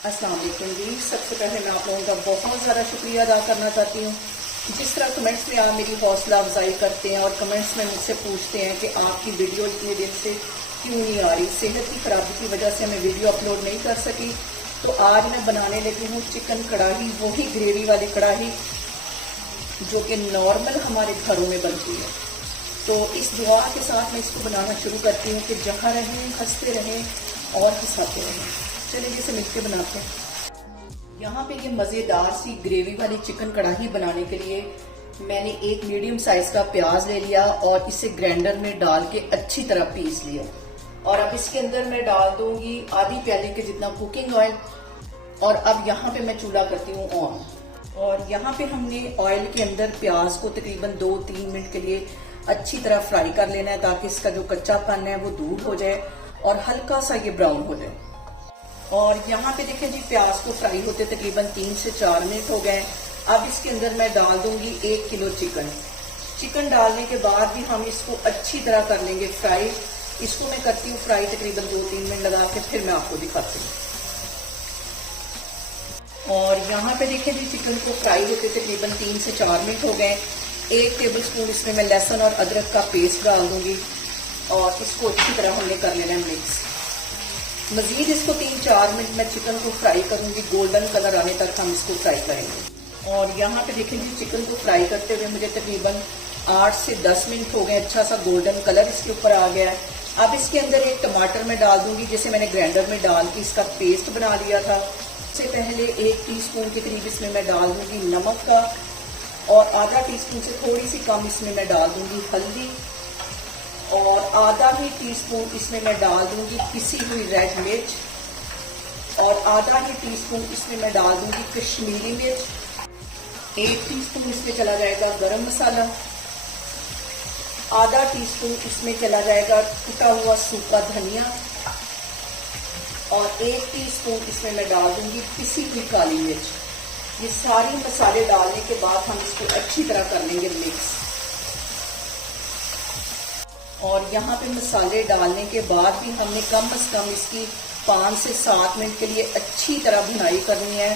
अस्सलाम वालेकुम जी। सबसे पहले मैं आप लोगों का बहुत ज़्यादा शुक्रिया अदा करना चाहती हूँ। जिस तरह कमेंट्स में आप मेरी हौसला अफजाई करते हैं और कमेंट्स में मुझसे पूछते हैं कि आपकी वीडियो इतने दिन से क्यों नहीं आ रही, सेहत की खराबी की वजह से मैं वीडियो अपलोड नहीं कर सकी। तो आज मैं बनाने लगी हूँ चिकन कढ़ाई, वही ग्रेवी वाली कढ़ाई जो कि नॉर्मल हमारे घरों में बनती है। तो इस दुआ के साथ मैं इसको बनाना शुरू करती हूँ कि जहाँ रहें हंसते रहें और हंसाते रहें। चलिए इसे मिलकर बनाते हैं। यहाँ पे ये मज़ेदार सी ग्रेवी वाली चिकन कढ़ाई बनाने के लिए मैंने एक मीडियम साइज का प्याज ले लिया और इसे ग्राइंडर में डाल के अच्छी तरह पीस लिया। और अब इसके अंदर मैं डाल दूंगी आधी प्याली के जितना कुकिंग ऑयल। और अब यहाँ पे मैं चूल्हा करती हूँ ऑन। और यहाँ पे हमने ऑयल के अंदर प्याज को तकरीबन 2-3 मिनट के लिए अच्छी तरह फ्राई कर लेना है ताकि इसका जो कच्चापन है वो दूर हो जाए और हल्का सा ये ब्राउन हो जाए। और यहाँ पे देखें जी, प्याज को फ्राई होते तकरीबन 3 से 4 मिनट हो गए। अब इसके अंदर मैं डाल दूंगी 1 किलो चिकन। चिकन डालने के बाद भी हम इसको अच्छी तरह कर लेंगे फ्राई। इसको मैं करती हूँ फ्राई तकरीबन 2-3 मिनट लगा के, फिर मैं आपको दिखाती हूँ। और यहाँ पे देखें जी, चिकन को फ्राई होते तकरीबन 3 से 4 मिनट हो गए। 1 टेबल स्पून इसमें मैं लहसुन और अदरक का पेस्ट डाल दूंगी और इसको अच्छी तरह हमने कर लेना है मिक्स। मजीद इसको 3-4 मिनट मैं चिकन को फ्राई करूंगी, गोल्डन कलर आने तक हम इसको फ्राई करेंगे। और यहाँ पे देखें जी, चिकन को फ्राई करते हुए मुझे तकरीबन 8 से 10 मिनट हो गए। अच्छा सा गोल्डन कलर इसके ऊपर आ गया है। अब इसके अंदर एक टमाटर मैं डाल दूंगी, जिसे मैंने ग्राइंडर में डाल के इसका पेस्ट बना लिया था। इससे पहले 1 टीस्पून के करीब इसमें मैं डाल दूंगी नमक का और आधा टीस्पून से थोड़ी सी कम इसमें मैं डाल दूंगी हल्दी और आधा ही टीस्पून इसमें मैं डाल दूंगी पिसी हुई रेड मिर्च और आधा ही टीस्पून इसमें मैं डाल दूंगी कश्मीरी मिर्च। 1 टीस्पून इसमें चला जाएगा गरम मसाला, आधा टीस्पून इसमें चला जाएगा कुटा हुआ सूखा धनिया और 1 टीस्पून इसमें मैं डाल दूंगी पिसी हुई काली मिर्च। ये सारी मसाले डालने के बाद हम इसको अच्छी तरह कर लेंगे मिक्स। और यहाँ पे मसाले डालने के बाद भी हमने कम से कम इसकी 5 से 7 मिनट के लिए अच्छी तरह भुनाई करनी है।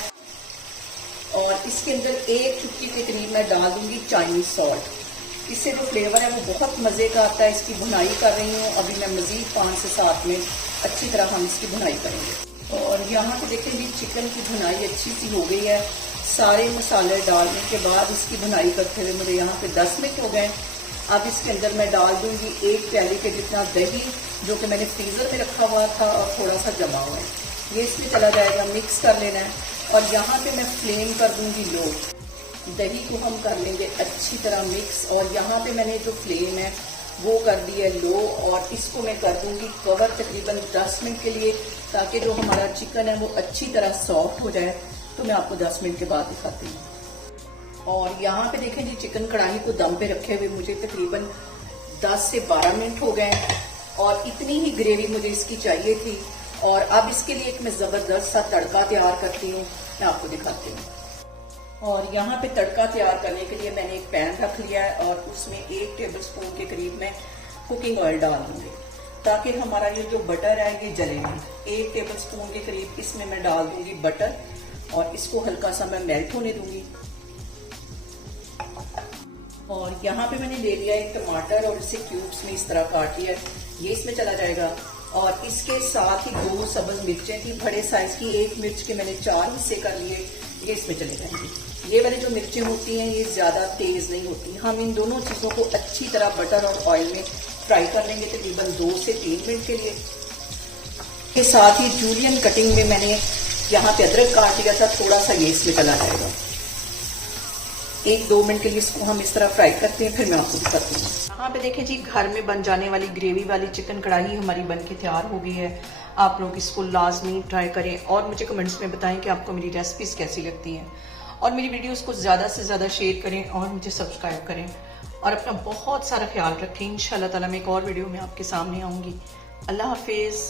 और इसके अंदर 1 चुटकी के करीब मैं डाल दूंगी चाइनीज सॉल्ट। इससे जो फ्लेवर है वो बहुत मज़े का आता है। इसकी भुनाई कर रही हूँ, अभी मैं मज़ीद 5 से 7 मिनट अच्छी तरह हम इसकी भुनाई करेंगे। और यहाँ पे देखें जी, चिकन की भुनाई अच्छी सी हो गई है। सारे मसाले डालने के बाद इसकी भुनाई करते हुए मुझे यहाँ पे 10 मिनट हो गए। अब इसके अंदर मैं डाल दूंगी 1 प्याली के जितना दही, जो कि मैंने फ्रीज़र में रखा हुआ था और थोड़ा सा जमा हुआ है। ये इसमें चला जाएगा, मिक्स कर लेना है। और यहाँ पे मैं फ्लेम कर दूंगी लो। दही को हम कर लेंगे अच्छी तरह मिक्स। और यहाँ पे मैंने जो फ्लेम है वो कर दी है लो और इसको मैं कर दूंगी कवर तकरीबन 10 मिनट के लिए, ताकि जो हमारा चिकन है वो अच्छी तरह सॉफ्ट हो जाए। तो मैं आपको 10 मिनट के बाद दिखाती हूँ। और यहाँ पे देखें जी, चिकन कढ़ाई को दम पे रखे हुए मुझे तकरीबन 10 से 12 मिनट हो गए और इतनी ही ग्रेवी मुझे इसकी चाहिए थी। और अब इसके लिए एक मैं ज़बरदस्त सा तड़का तैयार करती हूँ, मैं आपको दिखाती हूँ। और यहाँ पे तड़का तैयार करने के लिए मैंने एक पैन रख लिया है और उसमें 1 टेबल स्पून के करीब मैं कुकिंग ऑयल डाल दूंगी ताकि हमारा ये जो बटर है ये जले नहीं। 1 टेबल स्पून के करीब इसमें मैं डाल दूंगी बटर और इसको हल्का सा मैं मेल्ट होने दूंगी। और यहाँ पे मैंने ले लिया एक टमाटर और इसे क्यूब्स में इस तरह काट लिया, ये इसमें चला जाएगा। और इसके साथ ही 2 सब्ज मिर्चें थी बड़े साइज की, 1 मिर्च के मैंने 4 हिस्से कर लिए, ये इसमें चले जाएंगे। ये वाली जो मिर्चें होती हैं ये ज्यादा तेज नहीं होती। हम इन दोनों चीजों को अच्छी तरह बटर और ऑयल में फ्राई कर लेंगे तकरीबन 2 से 3 मिनट के लिए। के साथ ही जूलियन कटिंग में मैंने यहाँ पे अदरक काट लिया था, थोड़ा सा ये इसमें चला जाएगा। 1-2 मिनट के लिए इसको हम इस तरह फ्राई करते हैं, फिर मैं आपको दिखाती हूँ। यहाँ पे देखें जी, घर में बन जाने वाली ग्रेवी वाली चिकन कढ़ाई हमारी बन के तैयार हो गई है। आप लोग इसको लाजमी ट्राई करें और मुझे कमेंट्स में बताएं कि आपको मेरी रेसिपीज कैसी लगती हैं। और मेरी वीडियोस को ज़्यादा से ज़्यादा शेयर करें और मुझे सब्सक्राइब करें। और अपना बहुत सारा ख्याल रखें। इंशाल्लाह ताला मैं एक और वीडियो में आपके सामने आऊँगी। अल्लाह हाफिज़।